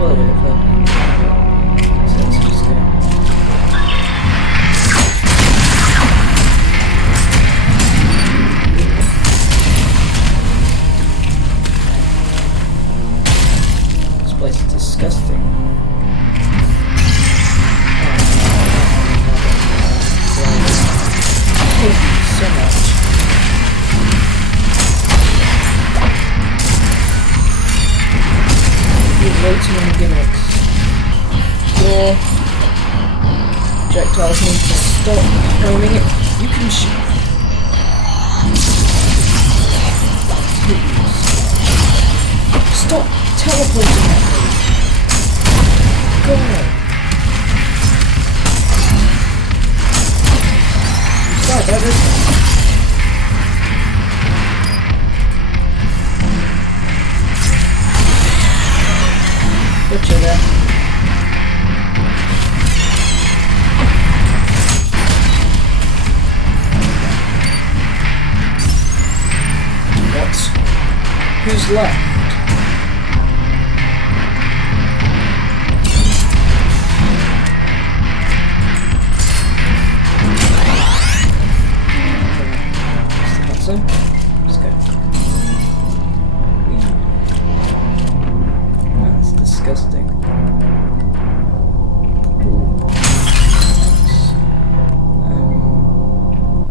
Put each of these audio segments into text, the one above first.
well with it. So let's just go. This place is disgusting. Thank you so much. Way too many gimmicks. Your projectiles need to stop homing it. You can shoot. Stop teleporting at me. Go on. Stop everything. Butcher there. What? Who's left? So, let's go. That's disgusting.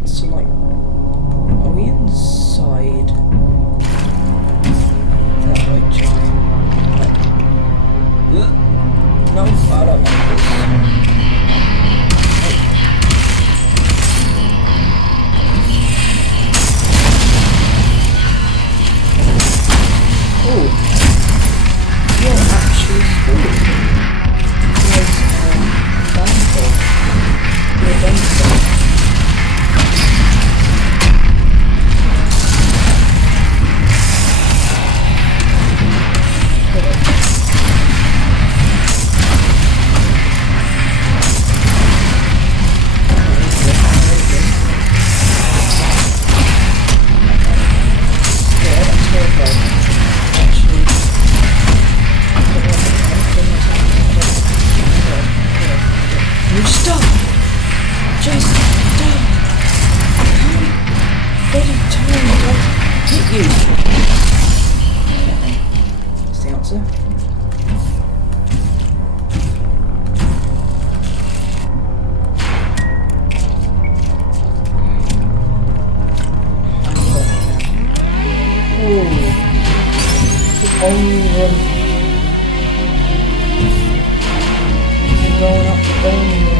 So like, are we inside that like giant? Like, no, I don't like this. Oh, you're actually cool. There's valuable. You're valuable. Stop! Jason, stop! How many bloody times do I hit you? That's the answer. Oh, the only run. Going up the only run.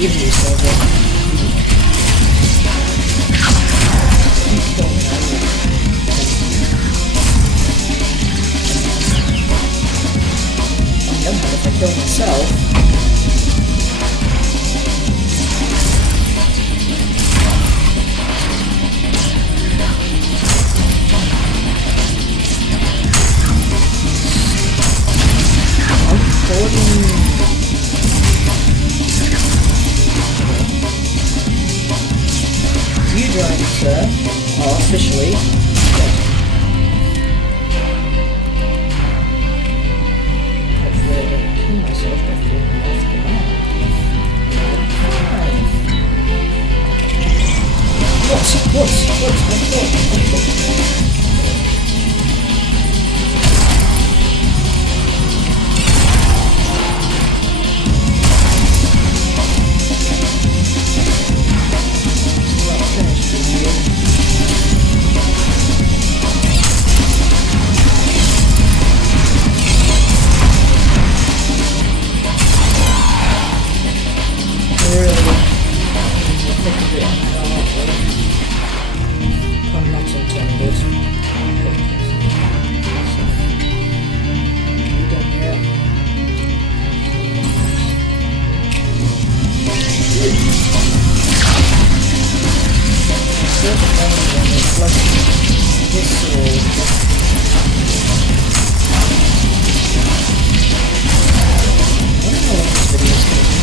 Even yourself up. On the other hand, if I kill myself, I'm falling. You, giant sir, are officially dead. Hopefully I don't kill myself by falling off the map. What? Finished with you. take a bit of artwork. I'm not intended. So, you don't get. Instead of anyone, it's like visceral. I don't know what this video is going to be.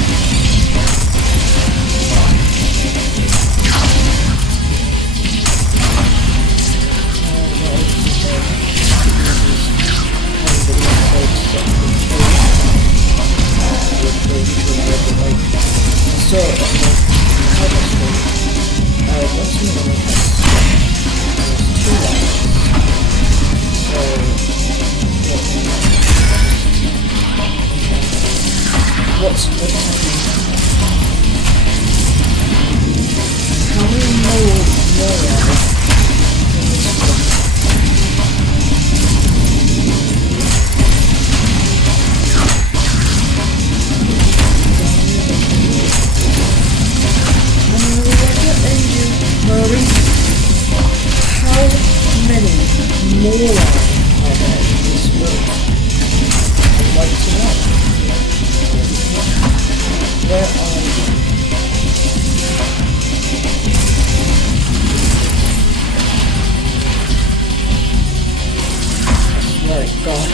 So, what's in the there's 2 lights. So, what's happening? How many more are there in this one? Hurry. How many more are there in this world? I'd like to know. Where are you? I swear to God.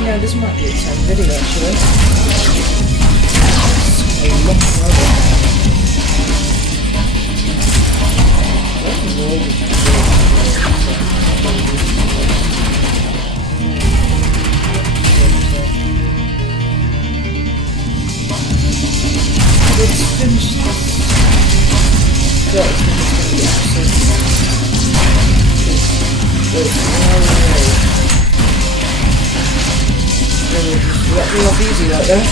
Yeah, this might be its own video actually. It's a long road. Let's finish this. Yeah, it's going to be awesome. There's no way. Just let me off easy like that.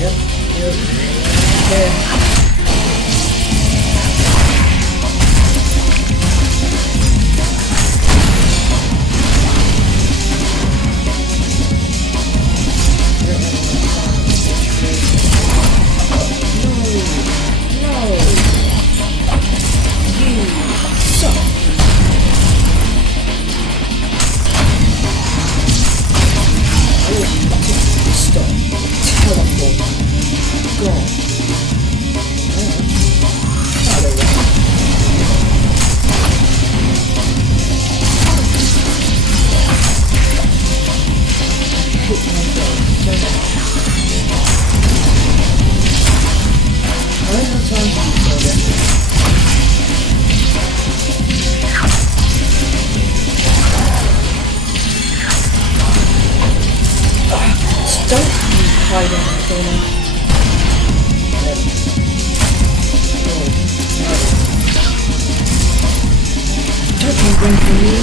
Yep. Okay. Don't hide in the corner. Yep. Don't you run from me.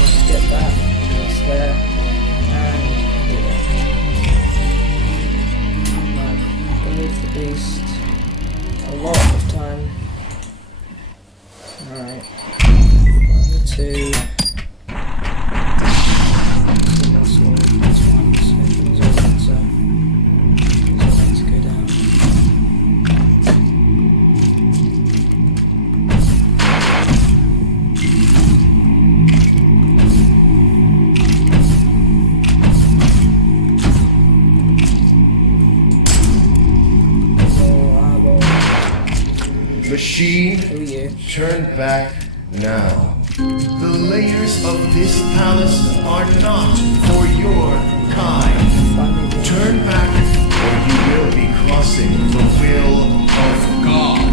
Let's get that. That's there. And here. I've believed the beast a lot of time. Alright. 1, 2. Machine, turn back now. The layers of this palace are not for your kind. Turn back, or you will be crossing the will of God.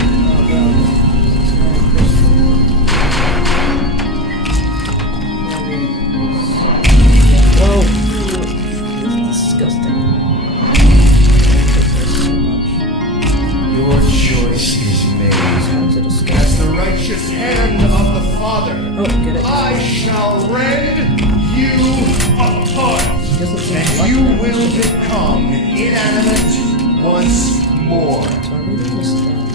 Whoa! It's disgusting. Your choice is made. As the righteous hand of the Father, I shall rend you apart, and you will become inanimate once more. So I really understand.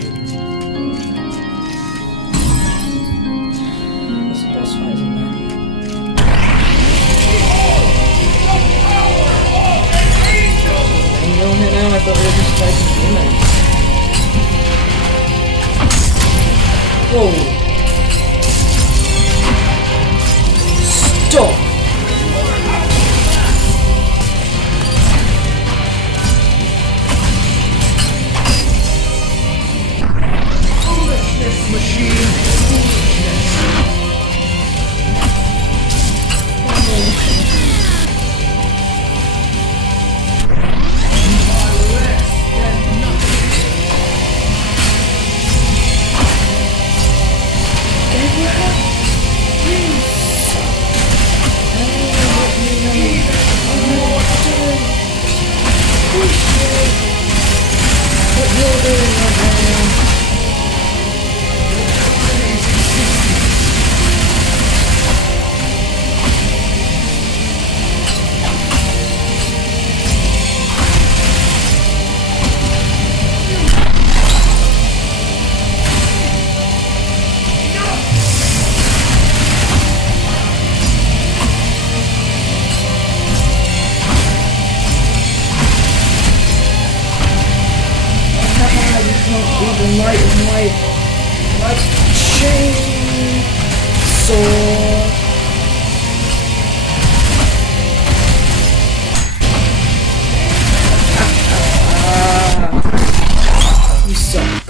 There's a boss fight in there. Angel here now? I thought we were just fighting demons. Whoa! Stop! Foolishness, machine! Foolishness! My chain sword. You suck.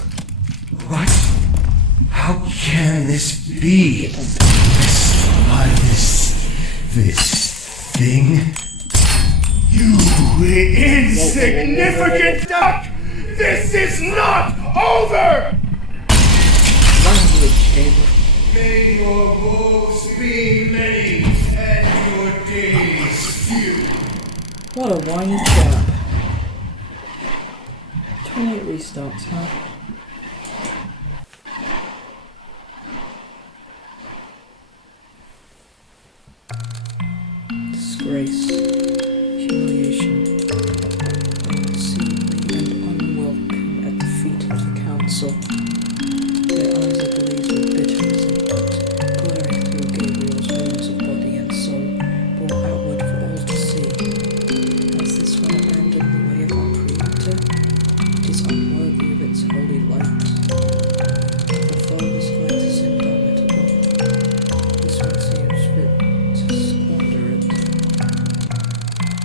What? How can this be? This thing? You insignificant duck! This is not over! Language game. May your woes be many and your days few. What a whiny chap. 28 restarts, huh? Disgrace. Humiliation. Unseemly and unwelcome at the feet of the council. Their eyes ablaze with bitter resentment, glaring through Gabriel's wounds of body and soul, brought outward for all to see. Has this one abandoned the way of our Creator? It is unworthy of its holy light. The Father's fight is indomitable. This one seems fit to squander it.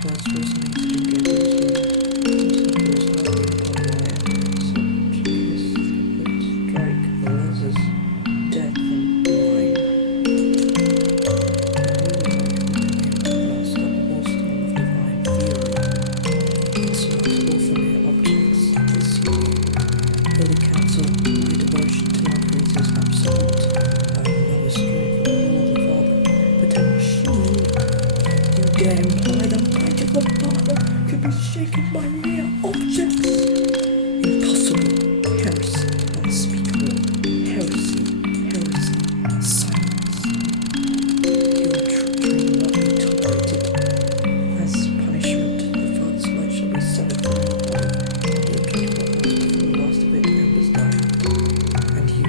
Words resonated in Gabriel's mind. Death and blind. An unstoppable storm of divine fury. It's not all familiar objects. It's you. Holy Council, my devotion to our Creator's absolute. I will never escape from the Lord the Father, but a machine. You dare imply the might of the Father could be shaken by mere objects? Impossible. Heresy. Unspeakable. Heresy. Silence. Your treachery will not be tolerated. As punishment, the Father's light shall be severed from your body. Your judgment will last for the last of it embers die. And you,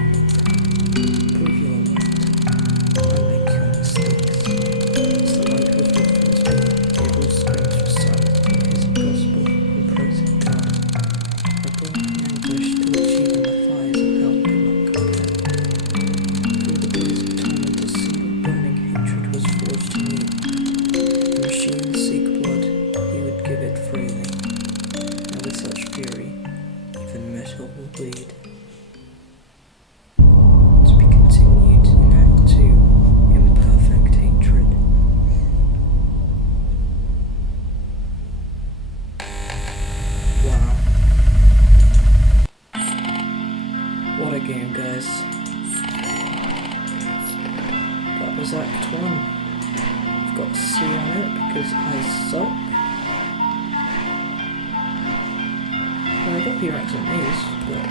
prove your light, and make your mistakes. As the light was ripped from his being, Gabriel's screams were silent in his gospel and praising God. A born anguish to which even the fires of hell could not compare. Through the blaze of torment, a single burning hatred was forged in you. The machine seek blood, he would give it freely. And with such fury, even metal will bleed. To be continued in Act 2, imperfect hatred. Wow. What a game, guys. That was Act 1. I've got C on it because I suck. Well, I got B ranks on these, but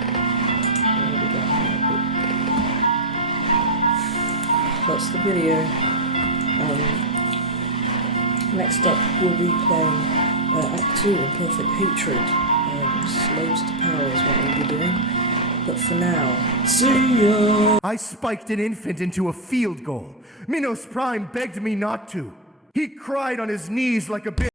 that's the video. Next up we'll be playing Act 2, Imperfect Hatred. Slows to power is what I'll be doing. But for now, see ya! I spiked an infant into a field goal. Minos Prime begged me not to. He cried on his knees like a bitch.